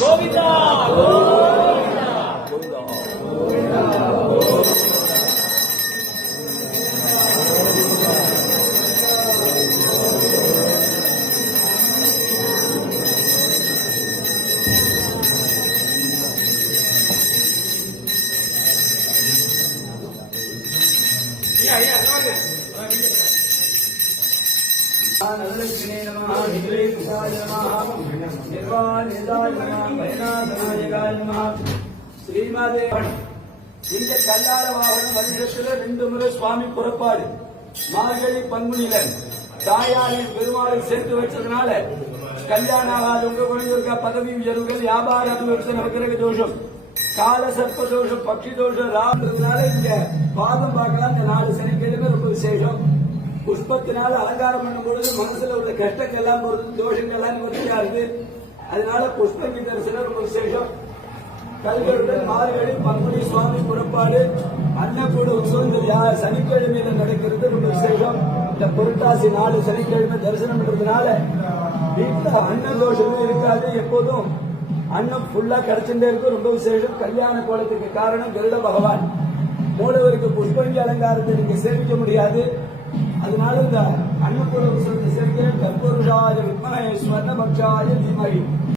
கோவிந்தா நலலட்சுமி நமः நிர்வேதாய நமः நிர்வாணிதாய நமः பயநாதநாயகாய நமः ஸ்ரீமதே. இந்த கல்லார வாகனம் வருஷத்துல 2 முறை சுவாமி புறப்பாடு. மார்கழி பங்குனில தாயாரின் பெருமாளை சேர்த்து வச்சதுனால கல்யாண ஆகாதவங்க, குழந்தைகளுக்கு பதவி உயர்வுகள், வியாபார அபிவிருத்தி, நவகிரக தோஷம், கால சர்ப்ப தோஷம், பட்சி தோஷம் ராமன்றதுனால இங்க பாதம் பார்க்கலாம். இந்த 4 சனிக்கிழமை ரொம்ப விசேஷம். புஷ்பத்தினால அலங்காரம் பண்ணும் பொழுது மனசுல உள்ள கஷ்டங்கள் எல்லாம் பொறுத்து தோஷங்கள் எல்லாம் நிவர்த்தியா இருக்கு. அதனால புஷ்பங்கி தரிசனம் ரொம்ப விசேஷம். கல்களுடன் மார்கழி பங்குனி சுவாமி புறப்பாடு அன்னக்கூட உற்சவம் சனிக்கிழமையில நடக்கிறது ரொம்ப விசேஷம். இந்த புரட்டாசி 4 சனிக்கிழமை தரிசனம் பண்றதுனால வீட்டுல அன்ன தோஷமே இருக்காது. எப்போதும் அன்னம் ஃபுல்லா கிடைச்சுட்டே இருக்கும். ரொம்ப விசேஷம். கல்யாண கோலத்துக்கு காரணம் கருட பகவான். மூலவருக்கு புஷ்பங்கி அலங்காரத்தை நீங்க சேவிக்க முடியாது. அதனால இந்த அன்னபூர்ண உற்சவத்தை சேர்க்க கற்பூருஷாய வித்மஹே ஸ்வர்ணபக்ஷாய தீமஹி